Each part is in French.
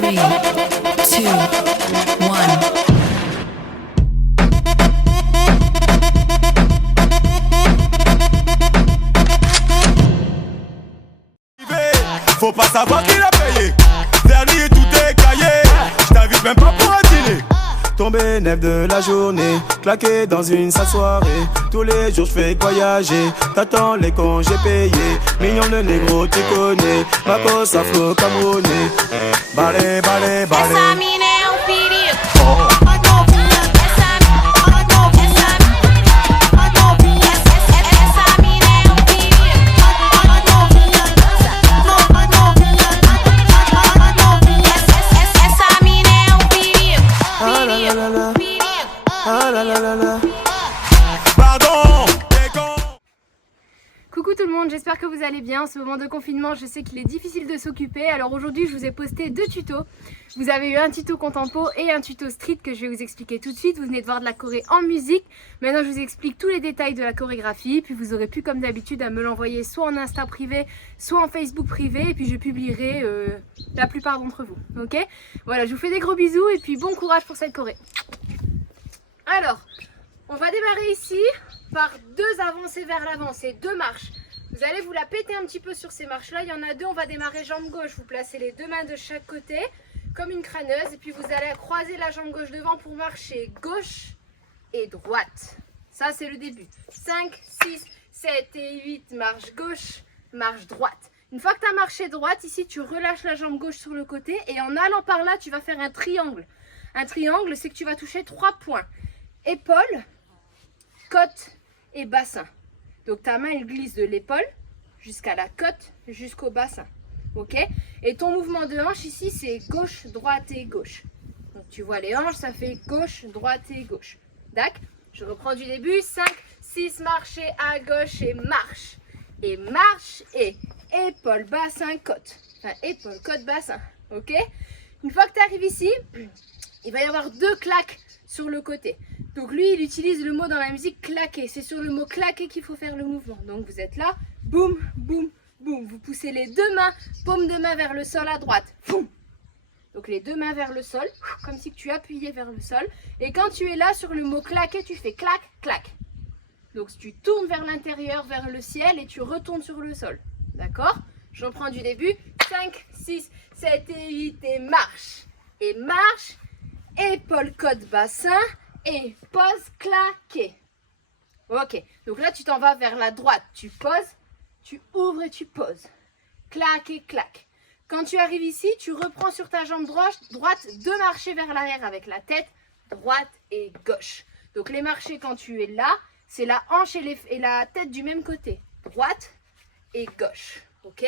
3, 2, 1. Faut pas savoir qui l'a payé. Dernier tout est caillé. Je t'invite même pas pour un dîner. Tombé neuf de la journée, claqué dans une sale soirée. Tous les jours je fais voyager. T'attends les congés payés. Mignon le négro tu connais. Ma cause afro camerounais. Balé, balé, balé. Coucou tout le monde, j'espère que vous allez bien. En ce moment de confinement, je sais qu'il est difficile de s'occuper. Alors aujourd'hui, je vous ai posté deux tutos. Vous avez eu un tuto contempo et un tuto street que je vais vous expliquer tout de suite. Vous venez de voir de la choré en musique. Maintenant, je vous explique tous les détails de la chorégraphie. Puis vous aurez plus comme d'habitude à me l'envoyer soit en Insta privé, soit en Facebook privé. Et puis je publierai la plupart d'entre vous. Ok? Voilà, je vous fais des gros bisous et puis bon courage pour cette choré. Alors, on va démarrer ici par deux avancées vers l'avant, c'est deux marches. Vous allez vous la péter un petit peu sur ces marches-là. Il y en a deux, on va démarrer jambe gauche. Vous placez les deux mains de chaque côté, comme une crâneuse. Et puis vous allez croiser la jambe gauche devant pour marcher gauche et droite. Ça, c'est le début. 5, 6, 7 et 8, marche gauche, marche droite. Une fois que tu as marché droite, ici, tu relâches la jambe gauche sur le côté. Et en allant par là, tu vas faire un triangle. Un triangle, c'est que tu vas toucher 3 points. Épaule, côte et bassin. Donc ta main elle glisse de l'épaule jusqu'à la côte, jusqu'au bassin. Ok? Et ton mouvement de hanche ici c'est gauche, droite et gauche. Donc tu vois les hanches, ça fait gauche, droite et gauche. D'accord? Je reprends du début. 5, 6, marcher à gauche et marche. Et marche et épaule, bassin, côte. Enfin épaule, côte, bassin. Ok? Une fois que tu arrives ici, il va y avoir deux claques sur le côté. Donc lui, il utilise le mot dans la musique claquer. C'est sur le mot claquer qu'il faut faire le mouvement. Donc vous êtes là, boum, boum, boum. Vous poussez les deux mains, paume de main vers le sol à droite. Boum. Donc les deux mains vers le sol, comme si tu appuyais vers le sol. Et quand tu es là sur le mot claquer, tu fais clac, clac. Donc tu tournes vers l'intérieur, vers le ciel et tu retournes sur le sol. D'accord? Je reprends du début. 5, 6, 7 et 8 et marche. Et marche. Épaule, côte, bassin. Et pose, claquer. Ok, donc là tu t'en vas vers la droite. Tu poses, tu ouvres et tu poses. Clac et clac. Quand tu arrives ici, tu reprends sur ta jambe droite deux marchés vers l'arrière avec la tête droite et gauche. Donc les marchés quand tu es là, c'est la hanche et la tête du même côté. Droite et gauche. Ok?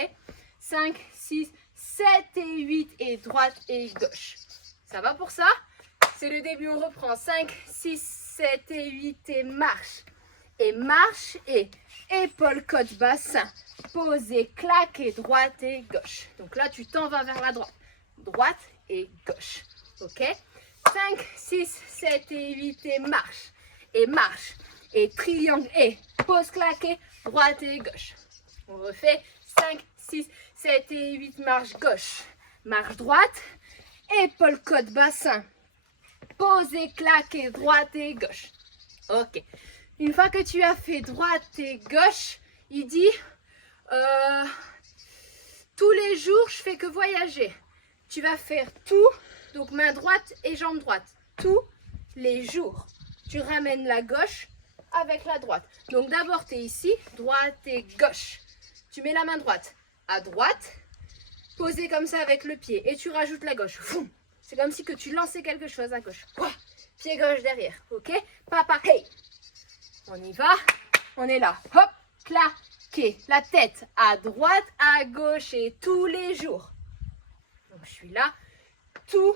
5, 6, 7 et 8 et droite et gauche. Ça va pour ça? C'est le début, on reprend. 5, 6, 7 et 8 et marche. Et marche et épaule, côte, bassin. Posé, claque et droite et gauche. Donc là, tu t'en vas vers la droite. Droite et gauche. Ok? 5, 6, 7 et 8 et marche. Et marche. Et triangle et pose, claquer, droite et gauche. On refait. 5, 6, 7 et 8, marche gauche. Marche droite. Épaule, côte, bassin. Posé, claquer, droite et gauche. Ok. Une fois que tu as fait droite et gauche, il dit tous les jours, je fais que voyager. Tu vas faire tout, donc main droite et jambe droite. Tous les jours. Tu ramènes la gauche avec la droite. Donc d'abord, tu es ici, droite et gauche. Tu mets la main droite à droite, posée comme ça avec le pied. Et tu rajoutes la gauche. Foum. C'est comme si que tu lançais quelque chose à gauche. Pied gauche derrière. Ok? Papa, hey! On y va. On est là. Hop, claquer. La tête à droite, à gauche et tous les jours. Donc je suis là. Tous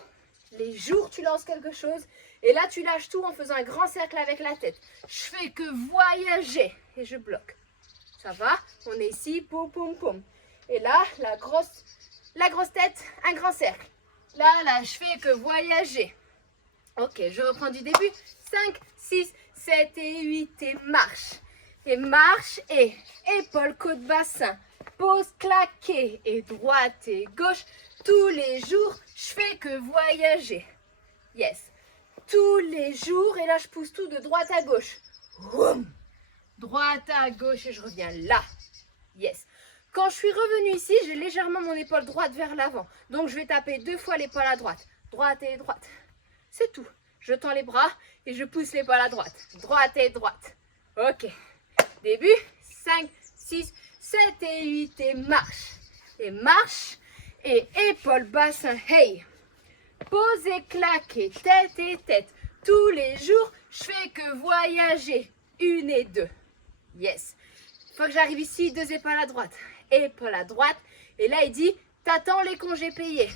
les jours, tu lances quelque chose. Et là, tu lâches tout en faisant un grand cercle avec la tête. Je fais que voyager. Et je bloque. Ça va? On est ici. Poum, poum, poum. Et là, la grosse tête, un grand cercle. Là, je fais que voyager. Ok, je reprends du début. 5, 6, 7 et 8 et marche. Et marche et épaule, côte, bassin. pose, claqué. Et droite et gauche. Tous les jours, je fais que voyager. Yes. Tous les jours. Et là, je pousse tout de droite à gauche. Vroom. Droite à gauche et je reviens là. Yes. Quand je suis revenue ici, j'ai légèrement mon épaule droite vers l'avant. Donc, je vais taper 2 fois l'épaule à droite. Droite et droite. C'est tout. Je tends les bras et je pousse l'épaule à droite. Droite et droite. Ok. Début. 5, 6, 7 et 8 et marche. Et marche. Et épaule, bassin. Hey. Pose et claquer. Tête et tête. Tous les jours, je fais que voyager. 1 et 2. Yes. Une fois que j'arrive ici, 2 épaules à droite. Épaule à droite. Et là, il dit, t'attends les congés payés.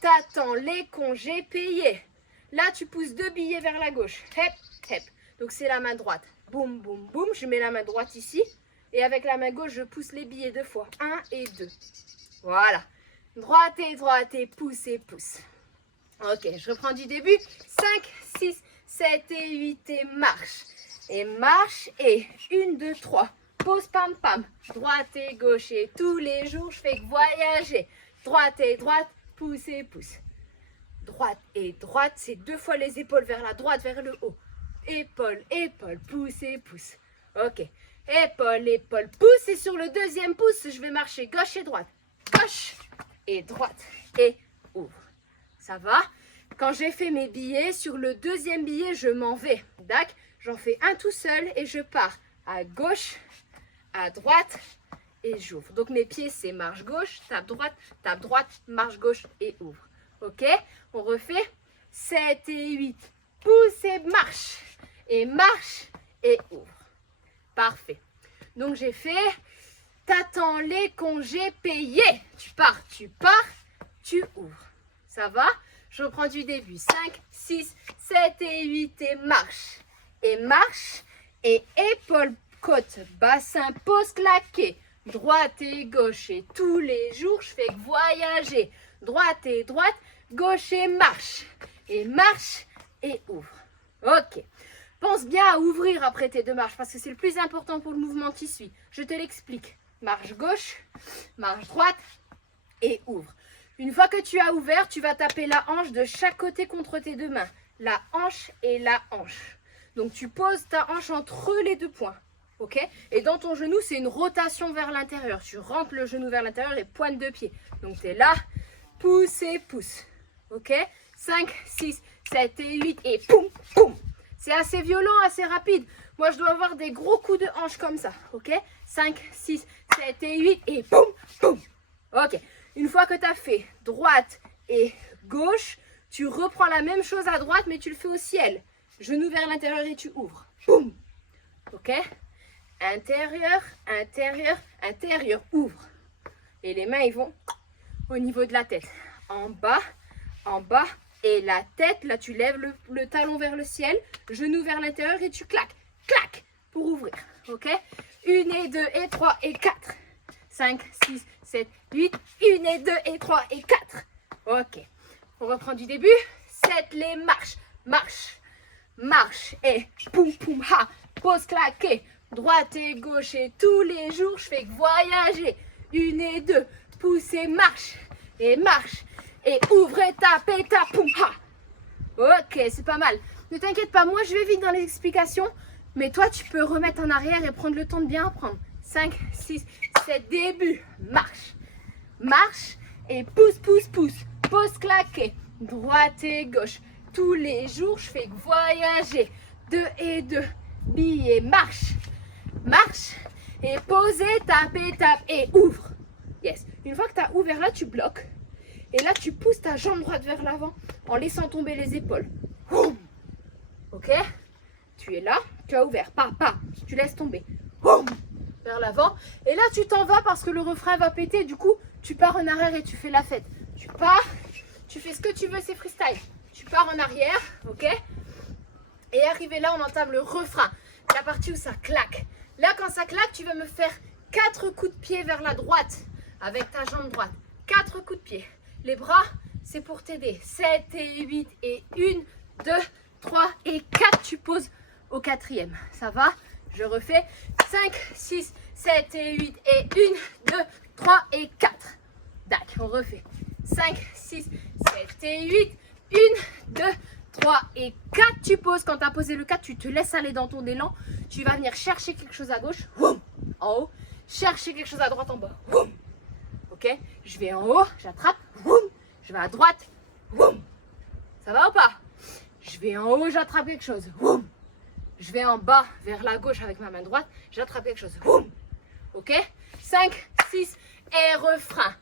T'attends les congés payés. Là, tu pousses 2 billets vers la gauche. Hep, hep. Donc, c'est la main droite. Boum, boum, boum. Je mets la main droite ici. Et avec la main gauche, je pousse les billets 2 fois. 1 et 2. Voilà. Droite et pousse et pousse. Ok, je reprends du début. 5, 6, 7 et 8 et marche. Et marche et 1, 2, 3. Pause, pam, pam. Droite et gauche et tous les jours, je fais que voyager. Droite et droite, pousse et pousse. Droite et droite, c'est 2 fois les épaules vers la droite, vers le haut. Épaule, épaule, pousse et pousse. Ok. Épaule, épaule, pousse. Et sur le deuxième pouce, je vais marcher gauche et droite. Gauche et droite. Et ouvre. Ça va? Quand j'ai fait mes billets, sur le deuxième billet, je m'en vais. D'accord? J'en fais un tout seul et je pars à gauche, à droite et j'ouvre. Donc mes pieds, c'est marche gauche, tape droite, marche gauche et ouvre. Ok? On refait 7 et 8. Pousse et marche. Et marche et ouvre. Parfait. Donc j'ai fait, t'attends les congés payés. Tu pars, tu ouvres. Ça va? Je reprends du début. 5, 6, 7 et 8 et marche. Et marche. Et épaule, côte, bassin, pose, claqué. Droite et gauche. Et tous les jours, je fais que voyager. Droite et droite, gauche et marche. Et marche et ouvre. Ok. Pense bien à ouvrir après tes 2 marches parce que c'est le plus important pour le mouvement qui suit. Je te l'explique. Marche gauche, marche droite et ouvre. Une fois que tu as ouvert, tu vas taper la hanche de chaque côté contre tes 2 mains. La hanche et la hanche. Donc tu poses ta hanche entre les 2 points. Ok? Et dans ton genou, c'est une rotation vers l'intérieur. Tu rentres le genou vers l'intérieur et pointe de pied. Donc tu es là, pousse et pousse. Ok? 5, 6, 7 et 8 et poum, poum. C'est assez violent, assez rapide. Moi, je dois avoir des gros coups de hanche comme ça. Ok? 5, 6, 7 et 8 et poum, poum. Ok. Une fois que tu as fait droite et gauche, tu reprends la même chose à droite, mais tu le fais au ciel. Genou vers l'intérieur et tu ouvres. Boum. Ok? Intérieur, intérieur, intérieur. Ouvre. Et les mains, ils vont au niveau de la tête. En bas, et la tête, là, tu lèves le talon vers le ciel, genou vers l'intérieur et tu claques. Clac pour ouvrir. Ok? 1 et 2 et 3 et 4. 5, 6, 7, 8. 1 et 2 et 3 et 4. Ok. On reprend du début. 7 les marches. Marche. Marche et poum poum ha. Pose claqué. Droite et gauche et tous les jours, je fais voyager. 1 et 2. Pousse et marche. Et marche. Et ouvre et tape poum ha. Ok, c'est pas mal. Ne t'inquiète pas, moi je vais vite dans les explications. Mais toi, tu peux remettre en arrière et prendre le temps de bien apprendre. 5, 6, 7, début. Marche. Marche et pousse, pousse, pousse. Pose claqué. Droite et gauche. Tous les jours, je fais voyager. 2 et 2. Billet, marche. Marche. Et poser, tape et ouvre. Yes. Une fois que tu as ouvert là, tu bloques. Et là, tu pousses ta jambe droite vers l'avant en laissant tomber les épaules. Ok? Tu es là, tu as ouvert. Pas. Tu laisses tomber. Vers l'avant. Et là, tu t'en vas parce que le refrain va péter. Du coup, tu pars en arrière et tu fais la fête. Tu pars, tu fais ce que tu veux, c'est freestyle. Tu pars en arrière, ok? Et arrivé là, on entame le refrain. La partie où ça claque. Là, quand ça claque, tu vas me faire 4 coups de pied vers la droite avec ta jambe droite. 4 coups de pied. Les bras, c'est pour t'aider. 7 et 8 et 1, 2, 3 et 4. Tu poses au 4e. Ça va? Je refais. 5, 6, 7 et 8 et 1, 2, 3 et 4. Dac, on refait. 5, 6, 7 et 8. 1, 2, 3 et 4. Tu poses. Quand tu as posé le 4, tu te laisses aller dans ton élan. Tu vas venir chercher quelque chose à gauche. Woum, en haut. Chercher quelque chose à droite en bas. Woum. Ok, je vais en haut, j'attrape. Woum. Je vais à droite. Woum. Ça va ou pas? Je vais en haut, j'attrape quelque chose. Woum. Je vais en bas, vers la gauche avec ma main droite. J'attrape quelque chose. Woum. Ok, 5, 6 et refrain.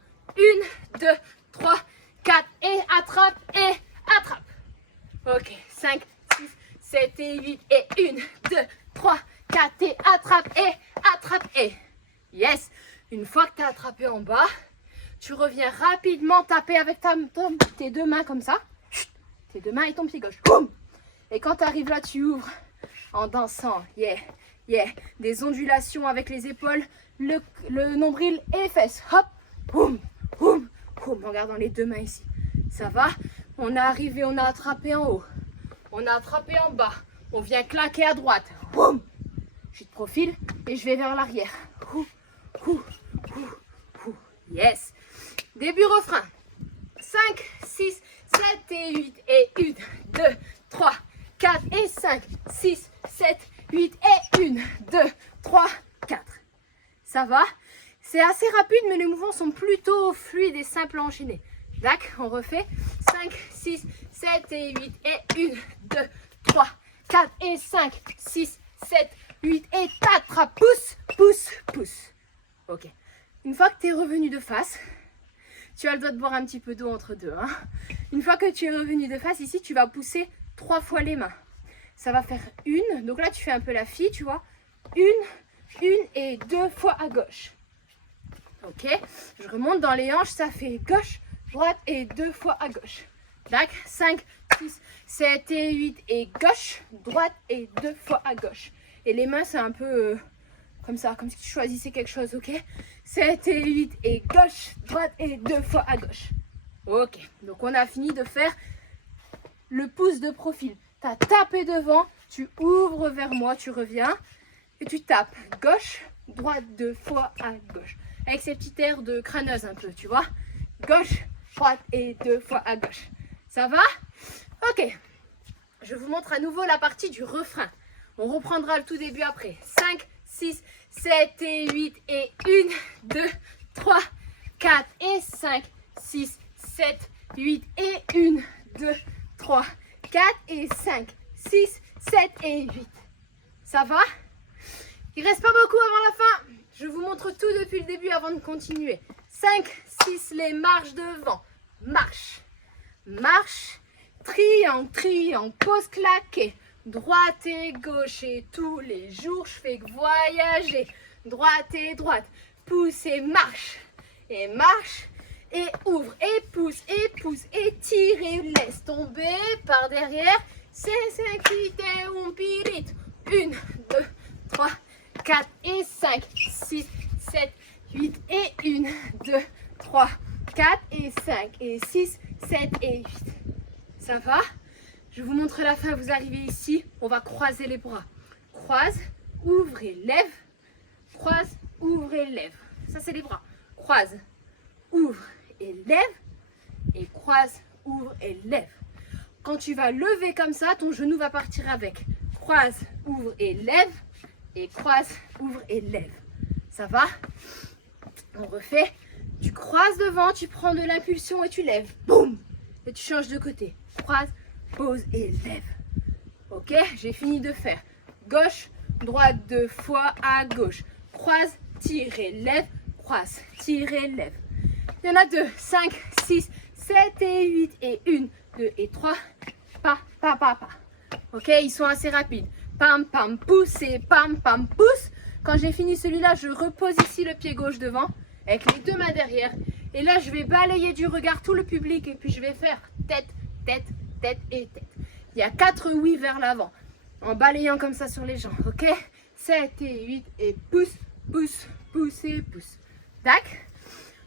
1, 2, 3, 4 et attrape et attrape. Ok, 5, 6, 7 et 8 et 1, 2, 3, 4 et attrape et attrape et. Yes. Une fois que tu as attrapé en bas, tu reviens rapidement taper avec tes deux mains comme ça. Chut, tes deux mains et ton pied gauche. Boum. Et quand tu arrives là, tu ouvres en dansant. Yeah, yeah. Des ondulations avec les épaules, le nombril et les fesses. Hop, boum, boum, boum. En gardant les deux mains ici. Ça va? On est arrivé, on a attrapé en haut. On a attrapé en bas. On vient claquer à droite. Boum. Je te profile et je vais vers l'arrière. Yes. Début refrain. 5, 6, 7 et 8 et 1, 2, 3, 4 et 5, 6, 7, 8 et 1, 2, 3, 4. Ça va? C'est assez rapide, mais les mouvements sont plutôt fluides et simples à enchaîner. D'accord, on refait. 5, 6, 7 et 8 et 1, 2, 3, 4 et 5, 6, 7, 8 et 4. Pousse, pousse, pousse. Ok. Une fois que tu es revenu de face, tu as le droit de boire un petit peu d'eau entre deux. Hein. Une fois que tu es revenu de face, ici, tu vas pousser 3 fois les mains. Ça va faire une. Donc là, tu fais un peu la fille, tu vois. Une et 2 fois à gauche. Ok. Je remonte dans les hanches, ça fait gauche, droite et 2 fois à gauche. Tac. 5, 6, 7 et 8 et gauche, droite et 2 fois à gauche. Et les mains, c'est un peu comme ça, comme si tu choisissais quelque chose, ok? 7 et 8 et gauche, droite et 2 fois à gauche. Ok, donc on a fini de faire le pouce de profil. Tu as tapé devant, tu ouvres vers moi, tu reviens et tu tapes gauche, droite 2 fois à gauche. Avec ces petits airs de crâneuse un peu, tu vois? Gauche, droite et 2 fois à gauche. Ça va? Ok, je vous montre à nouveau la partie du refrain. On reprendra le tout début après. 5, 6, 7 et 8 et 1, 2, 3, 4 et 5, 6, 7, 8 et 1, 2, 3, 4 et 5, 6, 7 et 8. Ça va? Il reste pas beaucoup avant la fin. Je vous montre tout depuis le début avant de continuer. 5, 6, les marches devant. Marche, marche, triangle, triangle, pause claquée. Droite et gauche et tous les jours je fais que voyager. Droite et droite, pousse et marche. Et marche et ouvre et pousse et tire et laisse tomber par derrière. C'est un pirit. 1, 2, 3, 4 et 5, 6, 7, 8 et 1, 2, 3, 4 et 5 et 6, 7 et 8. Ça va? Je vous montre la fin, vous arrivez ici, on va croiser les bras. Croise, ouvre et lève. Croise, ouvre et lève. Ça, c'est les bras. Croise, ouvre et lève. Et croise, ouvre et lève. Quand tu vas lever comme ça, ton genou va partir avec. Croise, ouvre et lève. Et croise, ouvre et lève. Ça va? On refait. Tu croises devant, tu prends de l'impulsion et tu lèves. Boum! Et tu changes de côté. Croise, pose et lève. Ok, j'ai fini de faire. Gauche, droite 2 fois à gauche. Croise, tire et lève. Croise, tire et lève. Il y en a 2, 5, 6, 7 et 8 et 1, 2 et 3. Pa, pa, pa, pa. Ok, ils sont assez rapides. Pam, pam, pousse et pam, pam, pousse. Quand j'ai fini celui-là, je repose ici le pied gauche devant avec les deux mains derrière. Et là, je vais balayer du regard tout le public et puis je vais faire tête, tête, tête et tête. Il y a 4 oui vers l'avant en balayant comme ça sur les jambes, ok? 7 et 8 et pousse, pousse, pousse et pousse. Tac.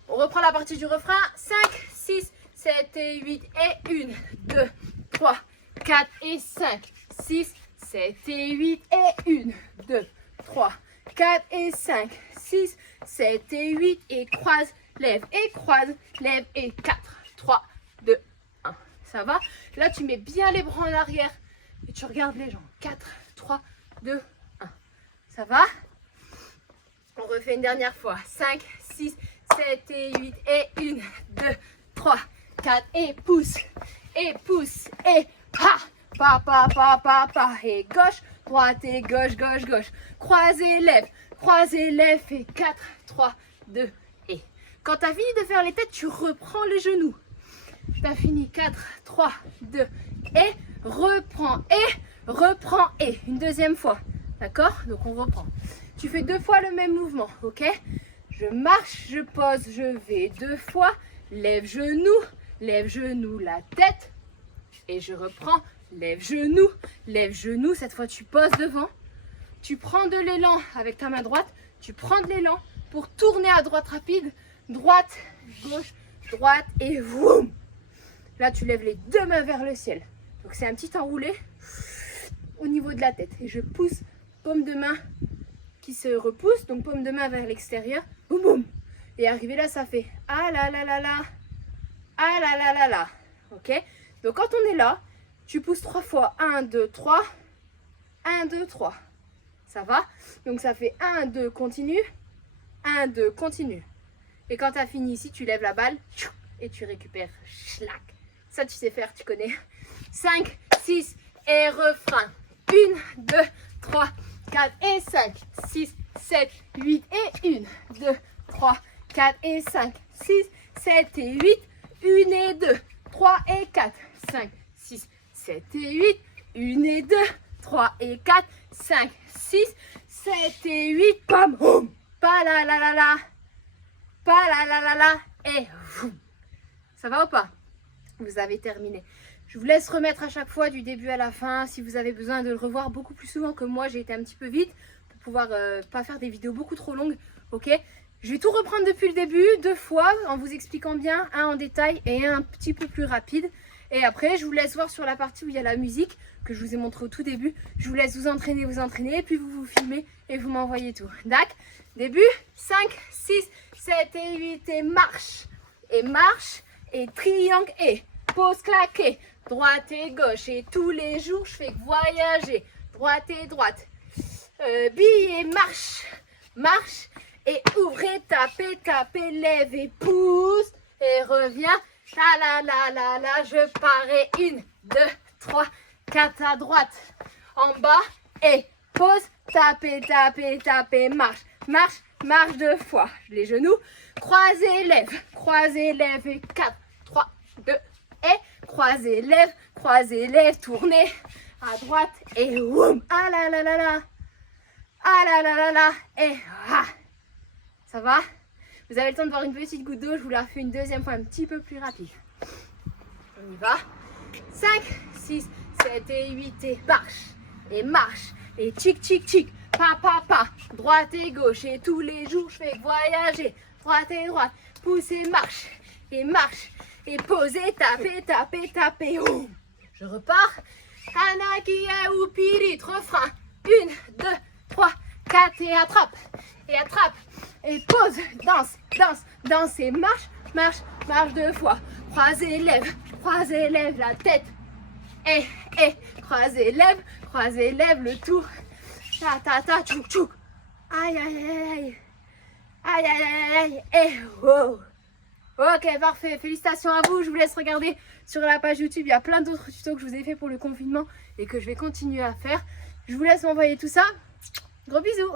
On reprend la partie du refrain. 5, 6, 7 et 8 et 1, 2, 3, 4 et 5, 6, 7 et 8 et 1, 2, 3, 4 et 5, 6, 7 et 8 et croise, lève et croise, lève et 4, 3, 2, 1. Ça va? Là, tu mets bien les bras en arrière et tu regardes les jambes. 4, 3, 2, 1. Ça va? On refait une dernière fois. 5, 6, 7 et 8 et 1, 2, 3, 4 et pousse et pa, et gauche, droite et gauche, gauche, gauche. Croisez, lève et 4, 3, 2 et. Quand tu as fini de faire les têtes, tu reprends les genoux. Tu as fini 4, 3, 2 et reprends et. Une deuxième fois. D'accord? Donc on reprend. Tu fais 2 fois le même mouvement, ok? Je marche, je pose, je vais 2 fois. Lève genou, la tête. Et je reprends, lève genou. Cette fois, tu poses devant. Tu prends de l'élan avec ta main droite. Tu prends de l'élan pour tourner à droite rapide. Droite, gauche, droite et voum. Là, tu lèves les 2 mains vers le ciel. Donc, c'est un petit enroulé au niveau de la tête. Et je pousse, paume de main qui se repousse. Donc, paume de main vers l'extérieur. Boum, boum. Et arrivé là, ça fait ah là là là là. Ah là là là là. Ok? Donc, quand on est là, tu pousses 3 fois. 1, 2, 3. 1, 2, 3. Ça va? Donc, ça fait 1, 2, continue. 1, 2, continue. Et quand tu as fini ici, tu lèves la balle et tu récupères. Schlac. Ça, tu sais faire, tu connais. 5, 6 et refrain. 1, 2, 3, 4 et 5. 6, 7, 8 et 1, 2, 3, 4 et 5. 6, 7 et 8. 1 et 2. 3 et 4. 5, 6, 7 et 8. 1 et 2. 3 et 4. 5, 6, 7 et 8. Pam, boum. Pa la la la la. Pa la la la la. Et boum. Ça va ou pas? Vous avez terminé. Je vous laisse remettre à chaque fois du début à la fin. Si vous avez besoin de le revoir beaucoup plus souvent que moi, j'ai été un petit peu vite pour pouvoir pas faire des vidéos beaucoup trop longues. Ok? Je vais tout reprendre depuis le début, 2 fois, en vous expliquant bien, un en détail et un petit peu plus rapide. Et après, je vous laisse voir sur la partie où il y a la musique, que je vous ai montré au tout début. Je vous laisse vous entraîner, et puis vous vous filmez et vous m'envoyez tout. D'accord? Début, 5, 6, 7 et 8 et marche. Et triangle et pause claquée. Droite et gauche. Et tous les jours, je fais voyager. Droite et droite. Bille et marche. Et ouvrez, tapez, lève et pousse. Et reviens. La la la la la, je pars et 1, 2, 3, 4 à droite. En bas et pause, tapez, marche 2 fois. Les genoux, croisez, lève et 4, 3, 2 et croisez, lève, tournez à droite et woum. Ah là là là là. Ah là là là là. Et ah. Ça va? Vous avez le temps de voir une petite goutte d'eau. Je vous la refais une deuxième fois un petit peu plus rapide. On y va. 5, 6, 7 et 8 et marche. Et tchic. Pa. Droite et gauche. Et tous les jours, je fais voyager. Droite et droite. Pousse et marche. Et posez, tapez. Oh. Je repars. Anakia ou pirit. Refrain. 1, 2, 3, 4 et attrape. Et pose, danse et marche 2 fois. Croisez, lève la tête. Et croisez, lève le tour. Ta, tchouk. Aïe. Et wow. Ok, parfait. Félicitations à vous. Je vous laisse regarder sur la page YouTube. Il y a plein d'autres tutos que je vous ai fait pour le confinement et que je vais continuer à faire. Je vous laisse m'envoyer tout ça. Gros bisous.